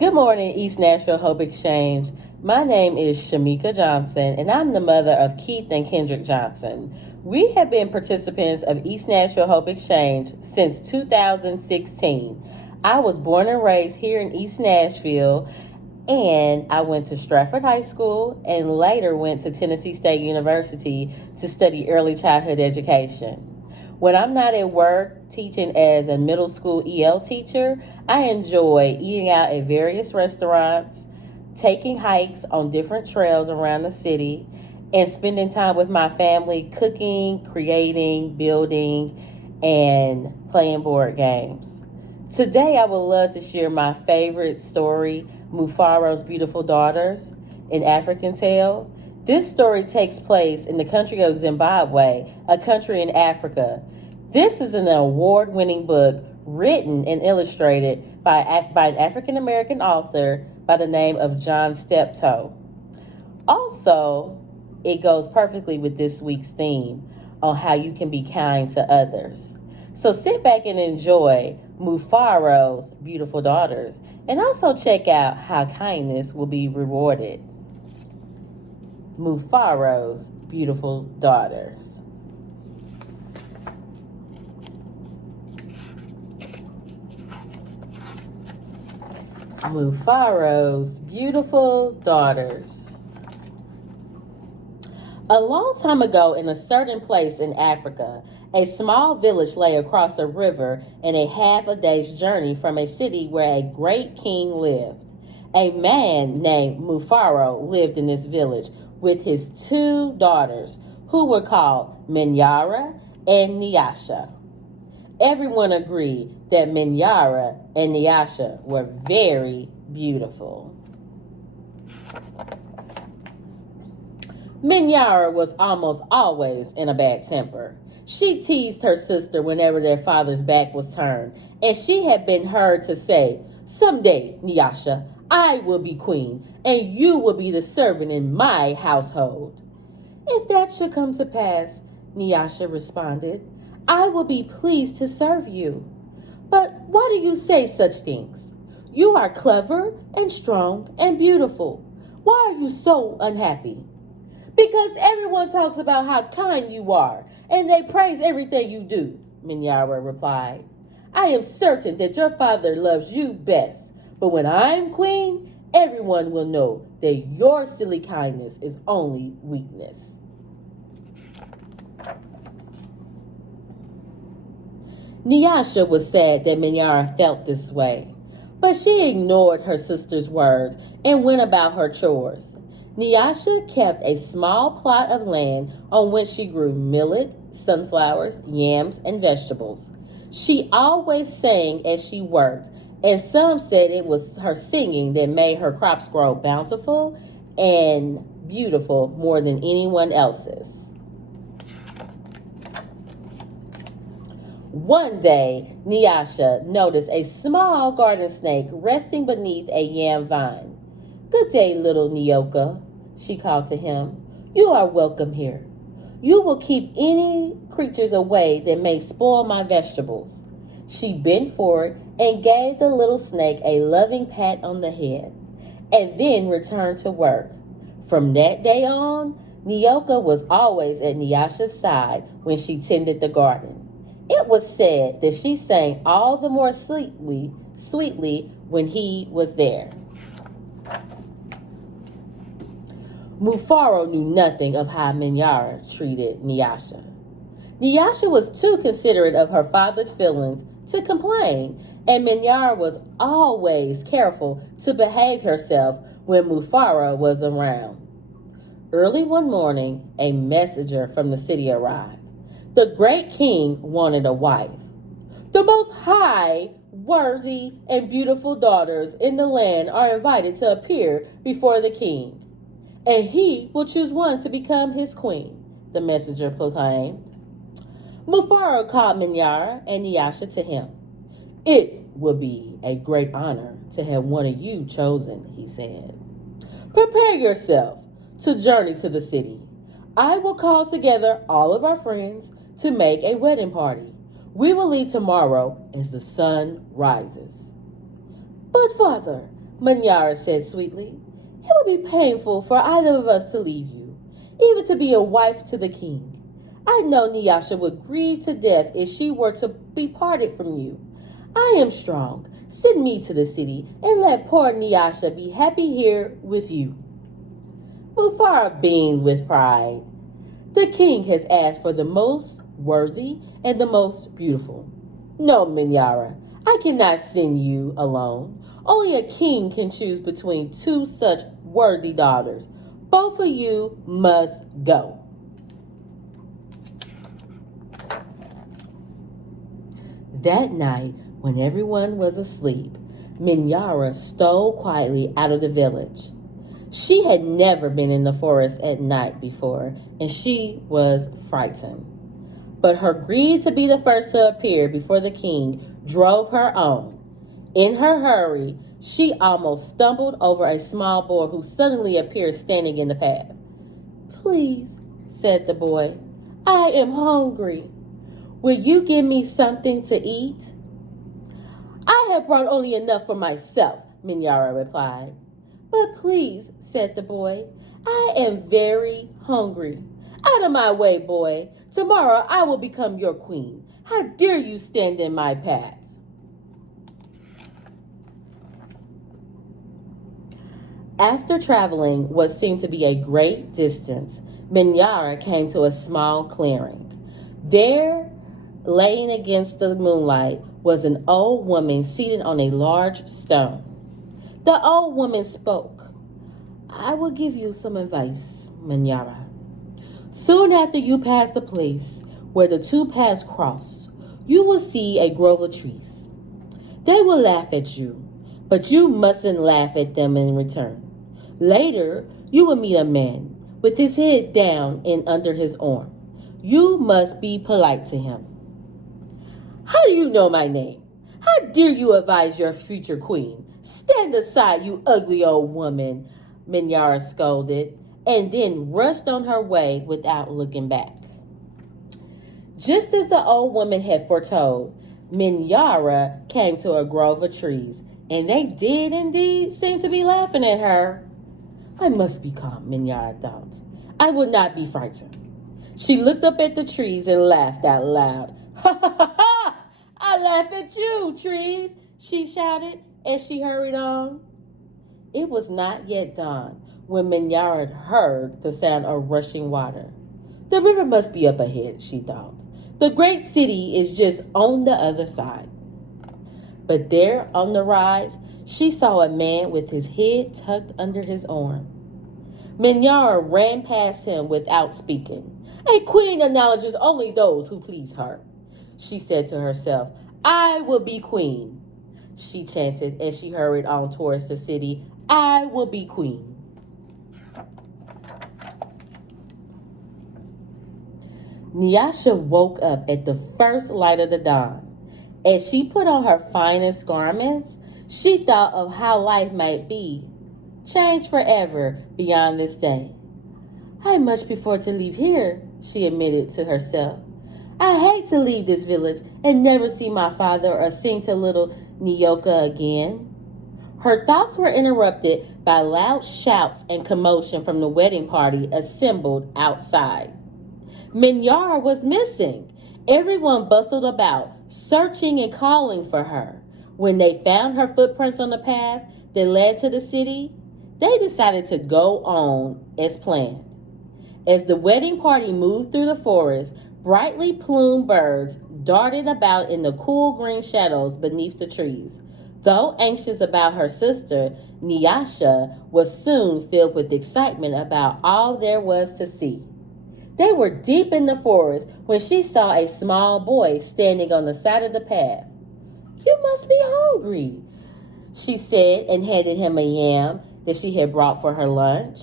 Good morning, East Nashville Hope Exchange. My name is Shamika Johnson, and I'm the mother of Keith and Kendrick Johnson. We have been participants of East Nashville Hope Exchange since 2016. I was born and raised here in East Nashville, and I went to Stratford High School and later went to Tennessee State University to study early childhood education. When I'm not at work teaching as a middle school EL teacher, I enjoy eating out at various restaurants, taking hikes on different trails around the city, and spending time with my family cooking, creating, building, and playing board games. Today, I would love to share my favorite story, Mufaro's Beautiful Daughters, an African tale. This story takes place in the country of Zimbabwe, a country in Africa. This is an award-winning book written and illustrated by an African-American author by the name of John Steptoe. Also, it goes perfectly with this week's theme on how you can be kind to others. So sit back and enjoy Mufaro's Beautiful Daughters, and also check out how kindness will be rewarded. Mufaro's Beautiful Daughters. Mufaro's Beautiful Daughters. A long time ago, in a certain place in Africa, a small village lay across a river and a half a day's journey from a city where a great king lived. A man named Mufaro lived in this village with his two daughters, who were called Minyara and Nyasha. Everyone agreed that Minyara and Nyasha were very beautiful. Minyara was almost always in a bad temper. She teased her sister whenever their father's back was turned, and she had been heard to say, "Someday, Nyasha, I will be queen, and you will be the servant in my household." "If that should come to pass," Nyasha responded, "I will be pleased to serve you. But why do you say such things? You are clever and strong and beautiful. Why are you so unhappy?" "Because everyone talks about how kind you are, and they praise everything you do," Minyara replied. "I am certain that your father loves you best, but when I'm queen, everyone will know that your silly kindness is only weakness." Nyasha was sad that Minyara felt this way, but she ignored her sister's words and went about her chores. Nyasha kept a small plot of land on which she grew millet, sunflowers, yams, and vegetables. She always sang as she worked, and some said it was her singing that made her crops grow bountiful and beautiful more than anyone else's. One day, Nyasha noticed a small garden snake resting beneath a yam vine. "Good day, little Nyoka," she called to him. "You are welcome here. You will keep any creatures away that may spoil my vegetables." She bent forward and gave the little snake a loving pat on the head, and then returned to work. From that day on, Nyoka was always at Nyasha's side when she tended the garden. It was said that she sang all the more sweetly when he was there. Mufaro knew nothing of how Minyara treated Nyasha. Nyasha was too considerate of her father's feelings to complain, and Minyara was always careful to behave herself when Mufaro was around. Early one morning, a messenger from the city arrived. The great king wanted a wife. "The most high, worthy, and beautiful daughters in the land are invited to appear before the king, and he will choose one to become his queen," the messenger proclaimed. Mufaro called Minyara and Nyasha to him. "It will be a great honor to have one of you chosen," he said. "Prepare yourself to journey to the city. I will call together all of our friends to make a wedding party. We will leave tomorrow as the sun rises." "But father, Manyara said sweetly. It would be painful for either of us to leave you, even to be a wife to the king. I know Nyasha would grieve to death if she were to be parted from you. I am strong. Send me to the city and let poor Nyasha be happy here with you. Mufaro beamed with pride. The king has asked for the most worthy and the most beautiful. No, Minyara, I cannot send you alone. Only a king can choose between two such worthy daughters. Both of you must go. That night, when everyone was asleep, Minyara stole quietly out of the village. She had never been in the forest at night before, and she was frightened. But her greed to be the first to appear before the king drove her on. In her hurry, she almost stumbled over a small boy who suddenly appeared standing in the path. Please, said the boy, I am hungry. Will you give me something to eat? I have brought only enough for myself, Minyara replied. But please, said the boy, I am very hungry. Out of my way, boy. Tomorrow I will become your queen. How dare you stand in my path? After traveling what seemed to be a great distance, Minyara came to a small clearing. There, laying against the moonlight, was an old woman seated on a large stone. The old woman spoke. I will give you some advice, Minyara. Soon after you pass the place where the two paths cross, you will see a grove of trees. They will laugh at you, but you mustn't laugh at them in return. Later, you will meet a man with his head down and under his arm. You must be polite to him. How do you know my name? How dare you advise your future queen? Stand aside, you ugly old woman, Minyara scolded, and then rushed on her way without looking back. Just as the old woman had foretold, Minyara came to a grove of trees, and they did indeed seem to be laughing at her. I must be calm, Minyara thought. I will not be frightened. She looked up at the trees and laughed out loud. Ha ha ha ha! I laugh at you, trees, she shouted as she hurried on. It was not yet dawn when Minyara heard the sound of rushing water. The river must be up ahead, she thought. The great city is just on the other side. But there on the rise, she saw a man with his head tucked under his arm. Minyara ran past him without speaking. A queen acknowledges only those who please her, she said to herself. I will be queen, she chanted as she hurried on towards the city. I will be queen. Nyasha woke up at the first light of the dawn. As she put on her finest garments, she thought of how life might be changed forever beyond this day. I much prefer to leave here, she admitted to herself. I hate to leave this village and never see my father or sing to little Nyoka again. Her thoughts were interrupted by loud shouts and commotion from the wedding party assembled outside. Minyara was missing. Everyone bustled about, searching and calling for her. When they found her footprints on the path that led to the city, they decided to go on as planned. As the wedding party moved through the forest, brightly plumed birds darted about in the cool green shadows beneath the trees. Though anxious about her sister, Nyasha was soon filled with excitement about all there was to see. They were deep in the forest when she saw a small boy standing on the side of the path. You must be hungry, she said, and handed him a yam that she had brought for her lunch.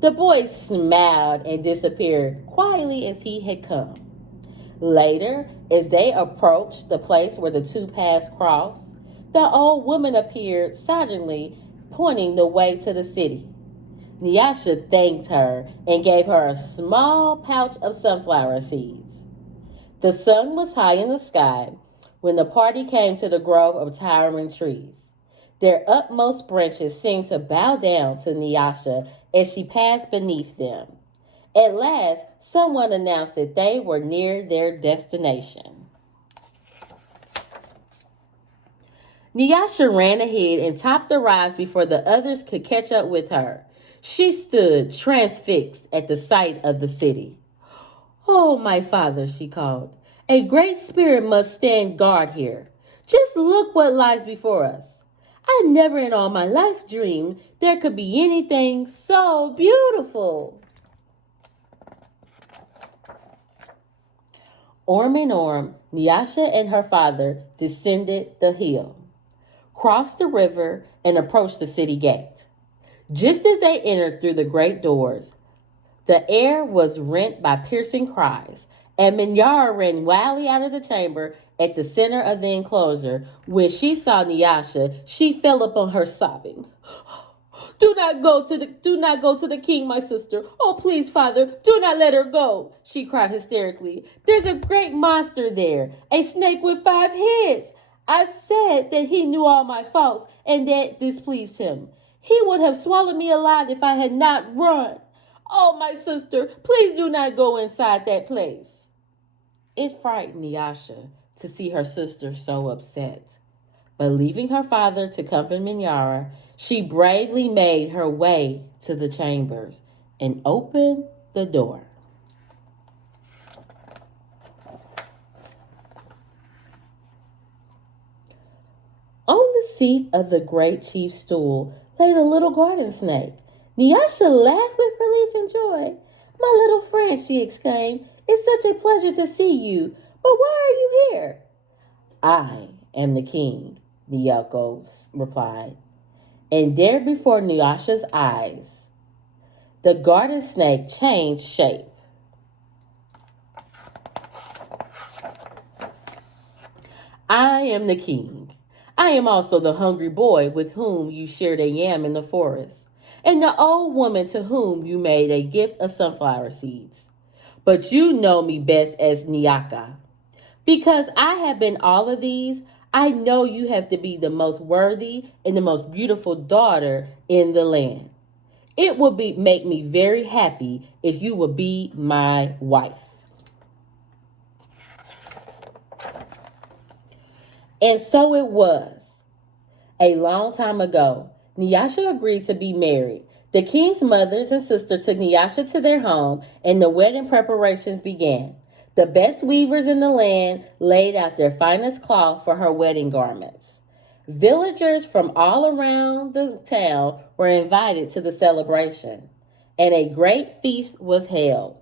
The boy smiled and disappeared quietly as he had come. Later, as they approached the place where the two paths crossed, the old woman appeared suddenly, pointing the way to the city. Nyasha thanked her and gave her a small pouch of sunflower seeds. The sun was high in the sky when the party came to the grove of towering trees. Their utmost branches seemed to bow down to Nyasha as she passed beneath them. At last, someone announced that they were near their destination. Nyasha ran ahead and topped the rise before the others could catch up with her. She stood transfixed at the sight of the city. "Oh, my father," she called, "a great spirit must stand guard here. Just look what lies before us. I never in all my life dreamed there could be anything so beautiful." Arm in arm, Nyasha and her father descended the hill, crossed the river, and approached the city gate. Just as they entered through the great doors, the air was rent by piercing cries, and Minyara ran wildly out of the chamber at the center of the enclosure. When she saw Nyasha, she fell upon her sobbing. Do not go to the king, my sister. Oh, please, father, do not let her go," she cried hysterically. "There's a great monster there, a snake with 5 heads. I said that he knew all my faults and that displeased him. He would have swallowed me alive if I had not run. Oh, my sister, please do not go inside that place." It frightened Nyasha to see her sister so upset. But leaving her father to comfort Minyara, she bravely made her way to the chambers and opened the door. On the seat of the great chief's stool lay the little garden snake. Nyasha laughed with relief and joy. "My little friend," she exclaimed, "it's such a pleasure to see you. But why are you here?" "I am the king," Nyako replied. And there before Nyasha's eyes, the garden snake changed shape. "I am the king. I am also the hungry boy with whom you shared a yam in the forest, and the old woman to whom you made a gift of sunflower seeds. But you know me best as Nyaka. Because I have been all of these, I know you have to be the most worthy and the most beautiful daughter in the land. It would make me very happy if you would be my wife." And so it was. A long time ago, Nyasha agreed to be married. The king's mothers and sisters took Nyasha to their home, and the wedding preparations began. The best weavers in the land laid out their finest cloth for her wedding garments. Villagers from all around the town were invited to the celebration, and a great feast was held.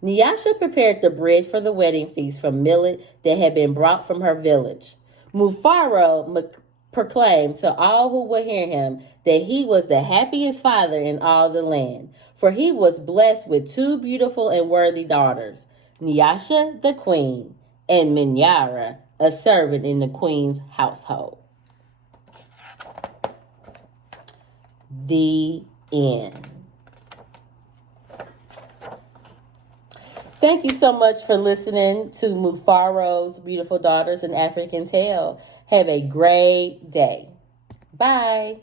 Nyasha prepared the bread for the wedding feast from millet that had been brought from her village. Mufaro proclaimed to all who would hear him that he was the happiest father in all the land, for he was blessed with 2 beautiful and worthy daughters, Nyasha the queen, and Minyara, a servant in the queen's household. The end. Thank you so much for listening to Mufaro's Beautiful Daughters, an African Tale. Have a great day. Bye.